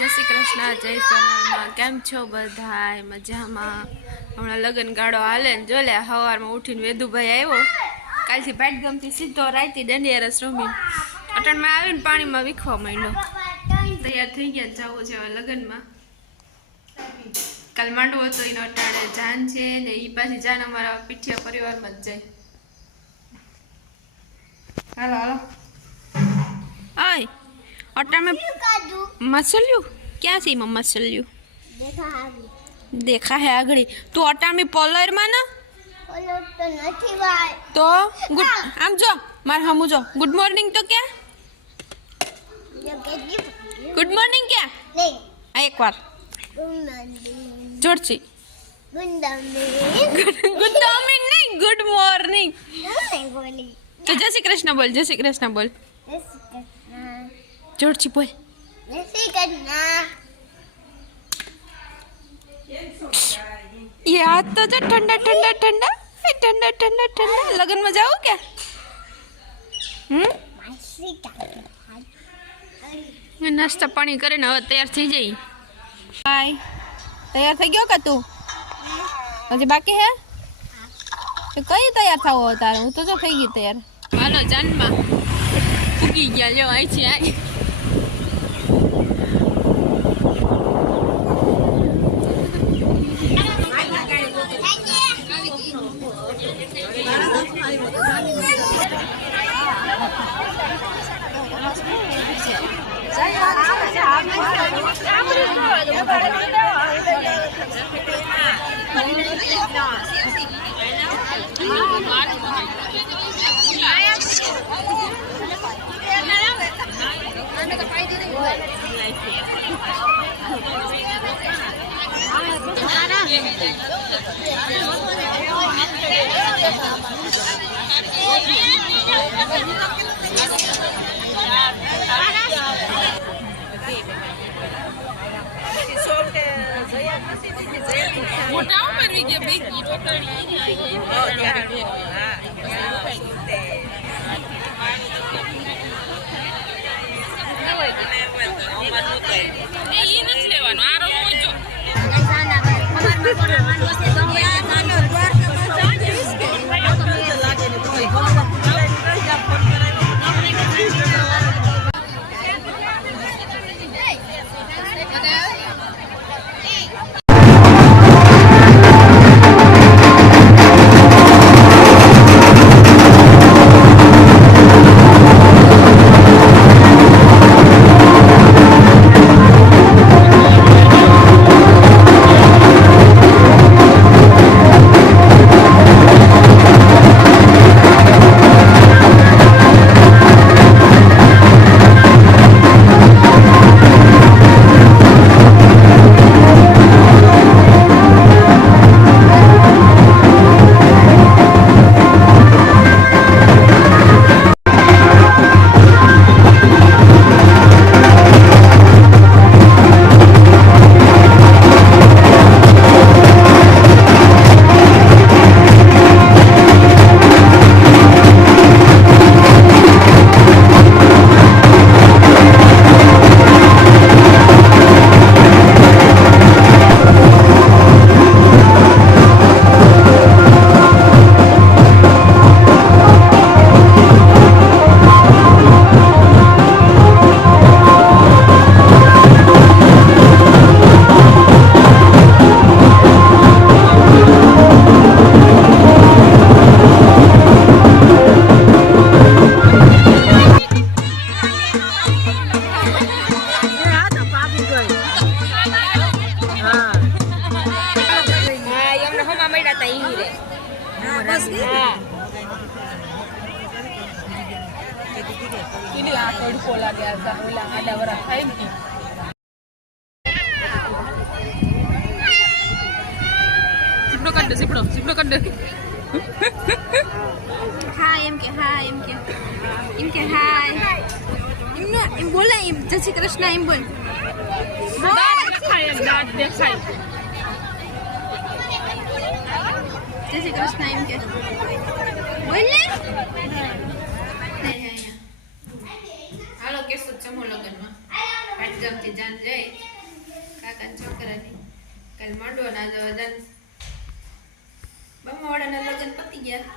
जय श्री कृष्ण जय सोनामा केम छो बधाय मजामां। हमणां लगन गाड़ो हाले ने जो ले सवारमां उठीने वेदुभाई आव्यो कालथी भाटगामथी सीधो रायती दांडिया रस रमी अटाणमां आवीने पाणीमां वीखवा मांड्यो। तैयार थई गया जावुं छे लगनमां। काल मांडवो हतो एनो अटाणे जान छे ने ई पाછી जान अमारा पीठिया परिवारमां ज जाय। हालो हालो ओय अटाणे मसल्यू क्या थी मसल्यू देखा है आगड़ी तू अटा में पोलर में ना तो गुड आम जो मार हमू जो गुड मॉर्निंग तो क्या गुड मॉर्निंग क्या नहीं एक बार जोरची गुड मॉर्निंग नहीं गुड मॉर्निंग तो जय श्री कृष्ण बोल जय श्री कृष्ण बोल जोरची बोल ये हाथ तो जो ठंडा ठंडा ठंडा ठंडा ठंडा ठंडा लगन में जाओ क्या नाश्ता पानी करे ना तैयार थी जाई बाय तैयार थी गयो का तू हजी बाकी है तो कई तैयार थावो तारे हूँ तो जो थई गई तैयार हालो जानमा उगी गया जो आई छे आई मोटा ऊपर भी गया बेगी सिपड़ो कर दे हाय एम के हाय इम बोला इम जय श्री कृष्ण इम बोल दांत देखाय जय श्री कृष्ण इम के बोल ले हालो के सोच मो लगन में आज जमती जान जाए કાકા છોકરાની કાલ માંડવાના જવા દાન બામાવાડાના લગ્ન પતી ગયા.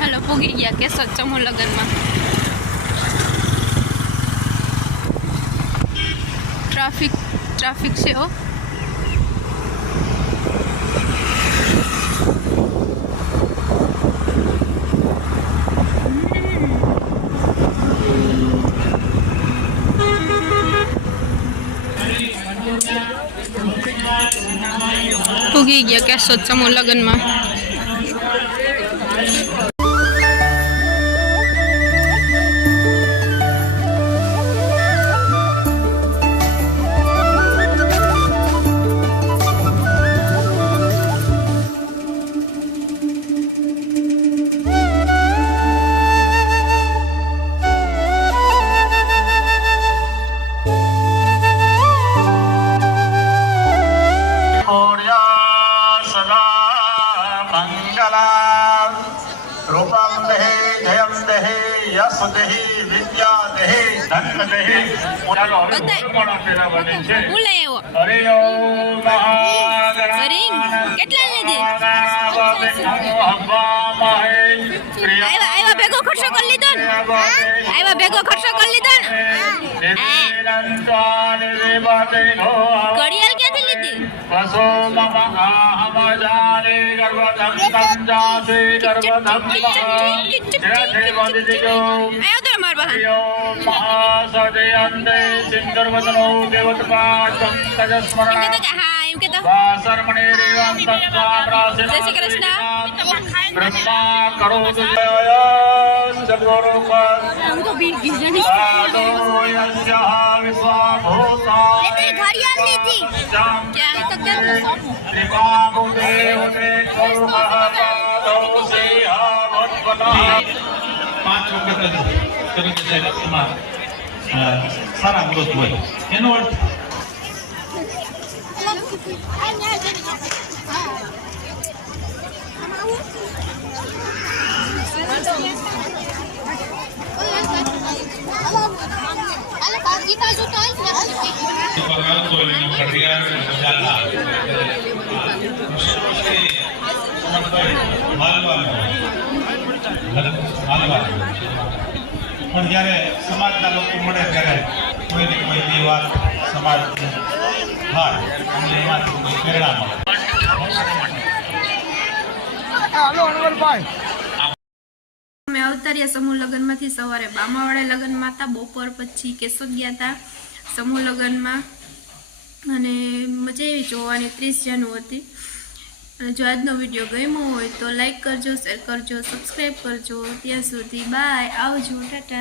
હાલો પૂગી ગયા કેશોદ સમૂહ લગ્નમાં. ટ્રાફિક છે હો. પૂગી ગયા કેશોદ સમૂહ લગ્નમાં. रूपम देहि जयम देहि यश देहि विद्या देहि धन देहि. ચાલો હવે મોડા પેલા બને છે. હું લઈ આવ્યો. હરિ ઓમ મહાગણાધિપતયે રિંગ કેટલા લીધી? આવ્યા ભેગો ખર્ચો કરી લીધો ને? આવ્યા ભેગો ખર્ચો કરી લીધો ને? ઘડિયાળ ક્યાંથી લીધી? વસો મમ અહમ જાને ગર્વધમ સંજાતે ગર્વધમ આવ્યો તો માર બહાર. મહાસદયંતે સિંદર્વદનો દેવતપાચમ તજસ્મરણ એમ કહેતો કે હા એમ કહેતો. વાસર્મણે રેવં તત્સામ્રાસિન જય શ્રી કૃષ્ણ. બ્રહ્મા કરોતુ જય સદ્ગુરુપ હું તો બી ગીજણી. સાધો યસ્યઃ વિશ્વભૂતા ઘડિયાળ લીધી. ક્યાં તો ક્યાં ત્રિપાભૂદેવતે કરુમઃ પાદૌ સેહ ભટ્વનઃ. 5 વખત કરીને સાહેબ એમાં સારા વ્રત હોય એનો અર્થ પણ જ્યારે સમાજના લોકો મળે ત્યારે કોઈ ને કોઈ એવી વાત સમાજ થાય અને એમાંથી કોઈ પ્રેરણા મળે. અમે અવતાર્યા સમૂહ લગ્નમાંથી. સવારે બામાવાડા લગ્નમાં હતા, બપોર પછી કેશોદ ગયા હતા સમૂહ લગ્નમાં અને મજા એવી જોવાની. 30 જાનું હતી. અને જો આજનો વિડીયો ગમ્યો હોય તો લાઈક કરજો, શેર કરજો, સબસ્ક્રાઈબ કરજો. ત્યાં સુધી બાય, આવજો, ટાટા.